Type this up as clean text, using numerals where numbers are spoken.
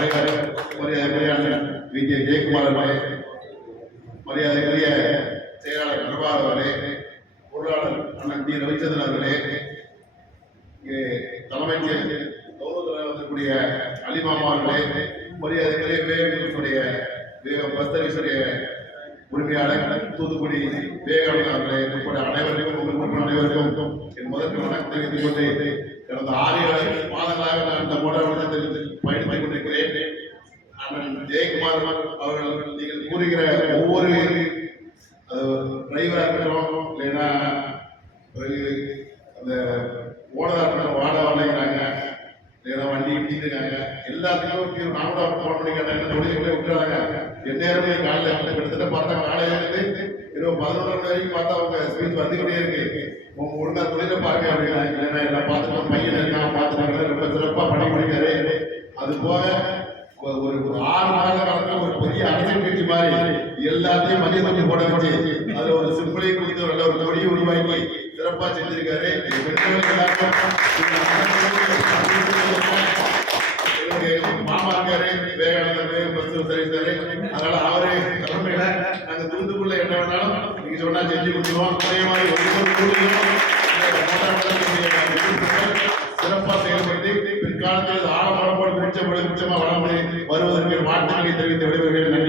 தலைவர் மரியாதைக்குரிய V K Jayakumar அவர்களே, மரியாதைக்குரிய செயலாளர் பிரபாகர் அவர்களே, பொருளாளர் அண்ணன் டி ரவிச்சந்திரன் அவர்களே, தலைமைச் கௌரவத்தில் வந்திருக்கூடிய அலிமாமா அவர்களே, மரியாதைக்குரிய வேகனுடைய பஸ்தரிசுடைய உரிமையாளர் தூத்துக்குடி விவேகானந்தா அவர்களே உட்பட அனைவருக்கும் என் முதற்கு வணக்கம் தெரிவித்துக் கொண்டு கடந்த 6-7 மாதங்களாக நான் இந்த மோட்டார் பயணித்துக் கொண்டிருக்கிறேன். அண்ணன் ஜெயக்குமார் அவர்கள் நீங்கள் கூறுகிற ஒவ்வொரு டிரைவராக இருக்கட்டும், இல்லைன்னா அந்த ஓனராக இருக்கட்டும், வாடகை வரலைங்கிறாங்க, இல்லைன்னா வண்டி இடிச்சிருக்காங்க, எல்லாத்துக்கும் நான் கூட ஃபோன் பண்ணி கேட்டேன், தொழில்களே விட்டுறாங்க. எந்நேரமே காலையில் கிட்டத்தட்ட பார்த்தா காலையிலேருந்து இரவு 11 மணி வரைக்கும் பார்த்தா அவங்க ஸ்பீச் வந்துக்கிட்டே இருக்கு. உங்க ஒழுங்கா தொழிலை பாருங்க அப்படின்னா, இல்லைன்னா எல்லாம் பார்த்துட்டு பையன் இருக்கான் பார்த்துட்டாங்க, ரொம்ப சிறப்பாக பண்ணி முடிக்காரு. அது போக ஒரு 6 மாத காலத்துல ஒரு பெரிய அரசியல் கட்சி மாதிரி எல்லாத்தையும் மதிய தண்ணி போட வச்சு அதுல ஒரு சிம்பிளை குறித்து நல்ல ஒரு கொடியை உருவாக்கி சிறப்பா செஞ்சிருக்காரு. மாமா இருக்காரு, விவேகானந்தர் பஸ் சர்வீஸ், அதனால அவரே தலைமையில நாங்க தூத்துக்குள்ள என்ன வேணாலும் நீங்க சொன்னா செஞ்சு கொடுத்துருவோம். அதே மாதிரி சிறப்பா செயல்படுத்தி பிற்காலத்தில் ஆழமான மிச்சமா வளர்ந்து வருவதற்கு வாழ்த்துக்களை தெரிவித்து விடுவீர்கள்.